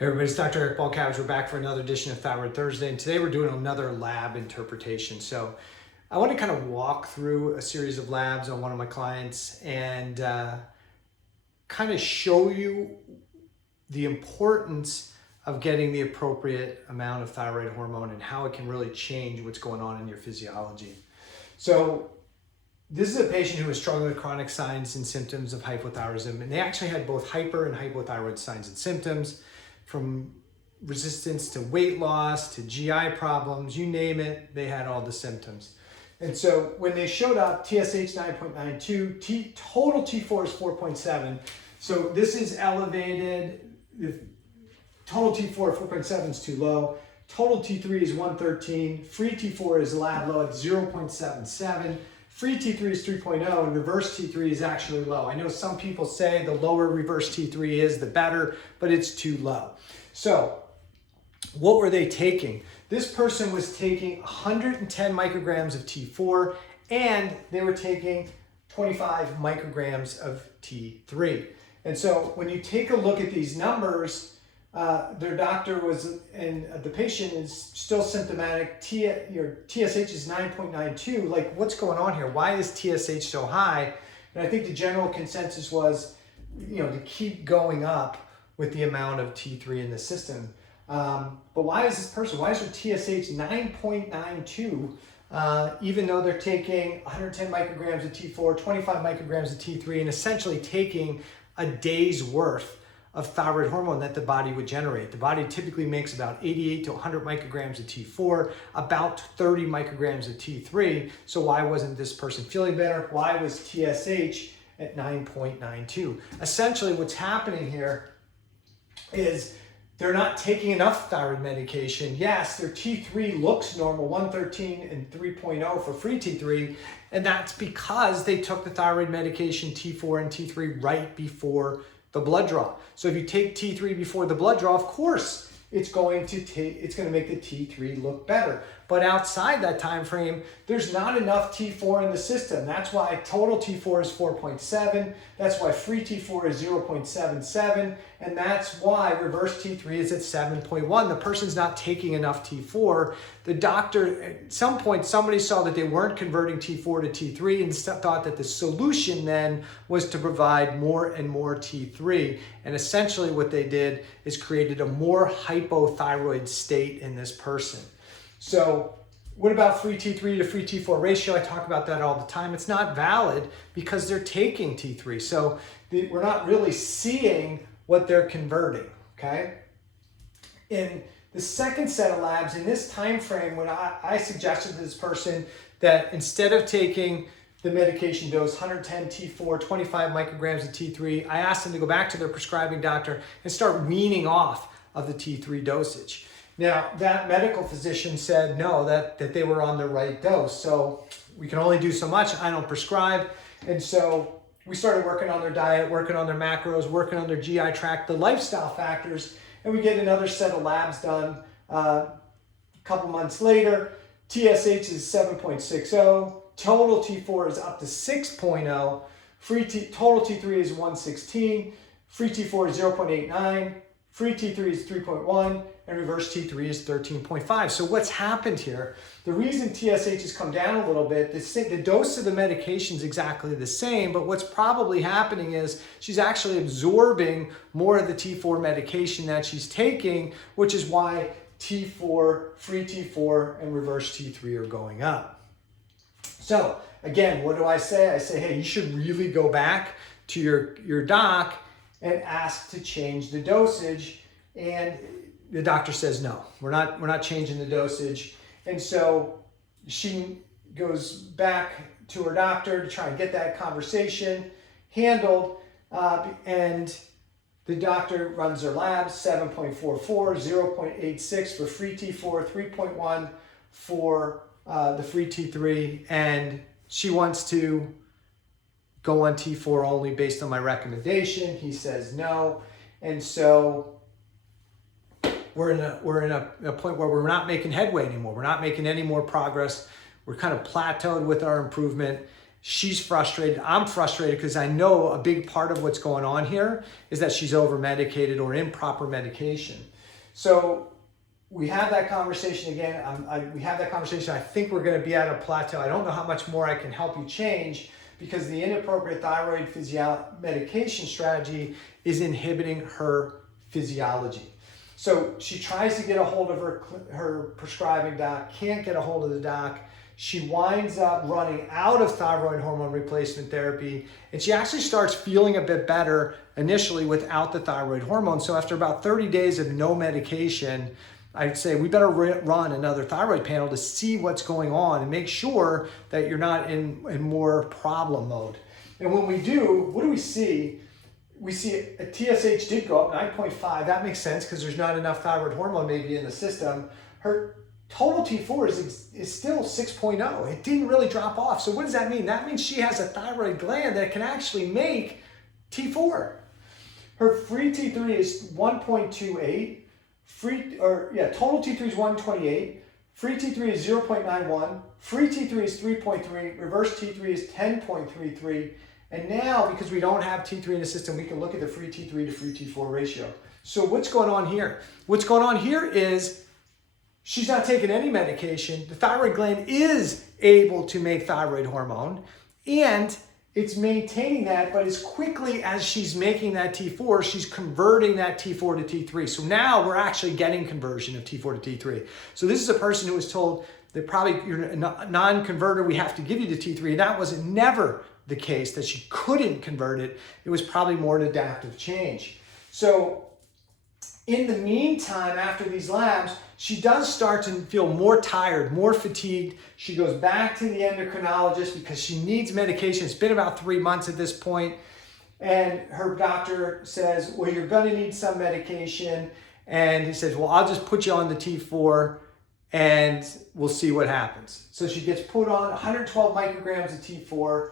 Hey everybody, it's Dr. Eric Balcavage. We're back for another edition of Thyroid Thursday, and today we're doing another lab interpretation. So I want to kind of walk through a series of labs on one of my clients and kind of show you the importance of getting the appropriate amount of thyroid hormone and how it can really change what's going on in your physiology. So this is a patient who was struggling with chronic signs and symptoms of hypothyroidism, and they actually had both hyper and hypothyroid signs and symptoms, from resistance to weight loss to GI problems, you name it, they had all the symptoms. And so when they showed up, TSH 9.92, total T4 is 4.7. So this is elevated. If total T4 at 4.7 is too low. Total T3 is 113. Free T4 is lab low at 0.77. Free T3 is 3.0 and reverse T3 is actually low. I know some people say the lower reverse T3 is, the better, but it's too low. So what were they taking? This person was taking 110 micrograms of T4 and they were taking 25 micrograms of T3. And so when you take a look at these numbers, their doctor was, and the patient is still symptomatic. Your TSH is 9.92. Like, what's going on here? Why is TSH so high? And I think the general consensus was, to keep going up with the amount of T3 in the system. But why is this person? Why is their TSH 9.92? Even though they're taking 110 micrograms of T4, 25 micrograms of T3, and essentially taking a day's worth of thyroid hormone that the body would generate. The body typically makes about 88 to 100 micrograms of T4, about 30 micrograms of T3. So why wasn't this person feeling better? Why was TSH at 9.92? Essentially what's happening here is they're not taking enough thyroid medication. Yes, their T3 looks normal, 113 and 3.0 for free T3, and that's because they took the thyroid medication T4 and T3 right before the blood draw. So if you take T3 before the blood draw, of course, it's going to make the T3 look better. But outside that time frame, there's not enough T4 in the system. That's why total T4 is 4.7. That's why free T4 is 0.77. And that's why reverse T3 is at 7.1. The person's not taking enough T4. The doctor, at some point, somebody saw that they weren't converting T4 to T3 and thought that the solution then was to provide more and more T3. And essentially what they did is created a more hypothyroid state in this person. So what about free T3 to free T4 ratio? I talk about that all the time. It's not valid because they're taking T3. So we're not really seeing what they're converting, okay? In the second set of labs, in this time frame, when I suggested to this person that instead of taking the medication dose, 110 T4, 25 micrograms of T3, I asked them to go back to their prescribing doctor and start weaning off of the T3 dosage. Now, that medical physician said no, that they were on the right dose. So we can only do so much. I don't prescribe. And so we started working on their diet, working on their macros, working on their GI tract, the lifestyle factors, and we get another set of labs done a couple months later. TSH is 7.60. Total T4 is up to 6.0. Total T3 is 116. Free T4 is 0.89. Free T3 is 3.1 and reverse T3 is 13.5. So what's happened here? The reason TSH has come down a little bit, the dose of the medication is exactly the same, but what's probably happening is she's actually absorbing more of the T4 medication that she's taking, which is why T4, free T4, and reverse T3 are going up. So again, what do I say? I say, hey, you should really go back to your doc and ask to change the dosage, and the doctor says no, we're not changing the dosage. And so she goes back to her doctor to try and get that conversation handled, and the doctor runs their labs, 7.44, 0.86 for free T4, 3.1 for the free T3, and she wants to go on T4 only based on my recommendation. He says no. And so we're in a point where we're not making headway anymore. We're not making any more progress. We're kind of plateaued with our improvement. She's frustrated. I'm frustrated because I know a big part of what's going on here is that she's over-medicated or improper medication. So we have that conversation again. We have that conversation. I think we're going to be at a plateau. I don't know how much more I can help you change because the inappropriate thyroid medication strategy is inhibiting her physiology. So she tries to get a hold of her prescribing doc, can't get a hold of the doc. She winds up running out of thyroid hormone replacement therapy, and she actually starts feeling a bit better initially without the thyroid hormone. So after about 30 days of no medication, I'd say we better run another thyroid panel to see what's going on and make sure that you're not in more problem mode. And when we do, what do we see? We see a TSH did go up 9.5. That makes sense because there's not enough thyroid hormone maybe in the system. Her total T4 is still 6.0. It didn't really drop off. So what does that mean? That means she has a thyroid gland that can actually make T4. Her free T3 is 1.28. Total T3 is 128. Free T3 is 0.91. Free T3 is 3.3. Reverse T3 is 10.33. And now, because we don't have T3 in the system, we can look at the free T3 to free T4 ratio. So what's going on here? What's going on here is she's not taking any medication. The thyroid gland is able to make thyroid hormone, and it's maintaining that, but as quickly as she's making that T4, she's converting that T4 to T3. So now we're actually getting conversion of T4 to T3. So this is a person who was told that probably you're a non-converter, we have to give you the T3. And that was never the case, that she couldn't convert it. It was probably more an adaptive change. So in the meantime, after these labs, she does start to feel more tired, more fatigued. She goes back to the endocrinologist because she needs medication. It's been about 3 months at this point. And her doctor says, well, you're going to need some medication. And he says, well, I'll just put you on the T4 and we'll see what happens. So she gets put on 112 micrograms of T4.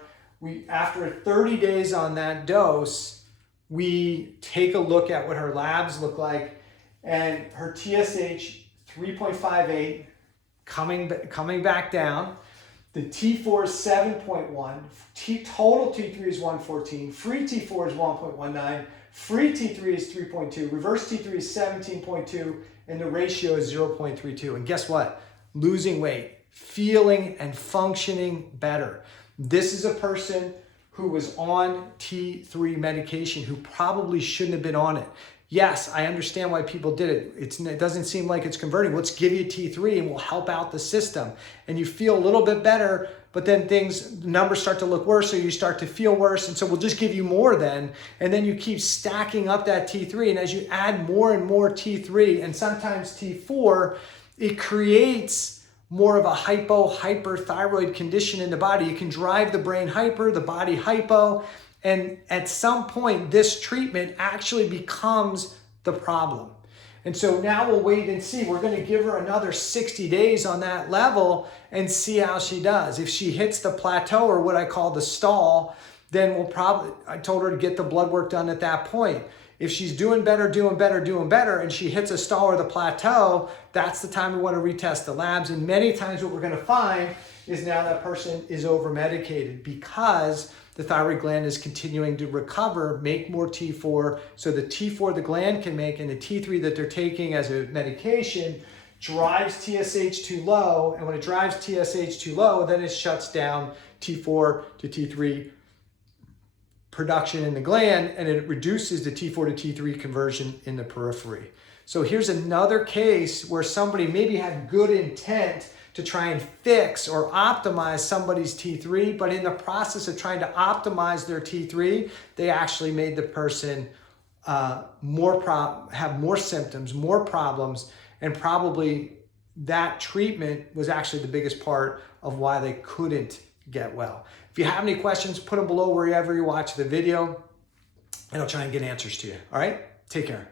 After 30 days on that dose, we take a look at what her labs look like, and her TSH 3.58 coming back down. The T4 is 7.1. Total T3 is 114. Free T4 is 1.19. Free T3 is 3.2. Reverse T3 is 17.2, and the ratio is 0.32. And guess what? Losing weight, feeling and functioning better. This is a person who was on T3 medication who probably shouldn't have been on it. Yes, I understand why people did it. It doesn't seem like it's converting. Let's give you T3 and we'll help out the system. And you feel a little bit better, but then numbers start to look worse, so you start to feel worse. And so we'll just give you more then. And then you keep stacking up that T3. And as you add more and more T3 and sometimes T4, it creates more of a hyperthyroid condition in the body. You can drive the brain hyper, the body hypo, and at some point, this treatment actually becomes the problem. And so now we'll wait and see. We're going to give her another 60 days on that level and see how she does. If she hits the plateau, or what I call the stall, then I told her to get the blood work done at that point. If she's doing better, and she hits a stall or the plateau, that's the time we want to retest the labs. And many times what we're going to find is now that person is over-medicated because the thyroid gland is continuing to recover, make more T4. So the T4 the gland can make and the T3 that they're taking as a medication drives TSH too low. And when it drives TSH too low, then it shuts down T4 to T3 production in the gland, and it reduces the T4 to T3 conversion in the periphery. So here's another case where somebody maybe had good intent to try and fix or optimize somebody's T3, but in the process of trying to optimize their T3, they actually made the person have more symptoms, more problems, and probably that treatment was actually the biggest part of why they couldn't get well. If you have any questions, put them below wherever you watch the video, and I'll try and get answers to you. All right? Take care.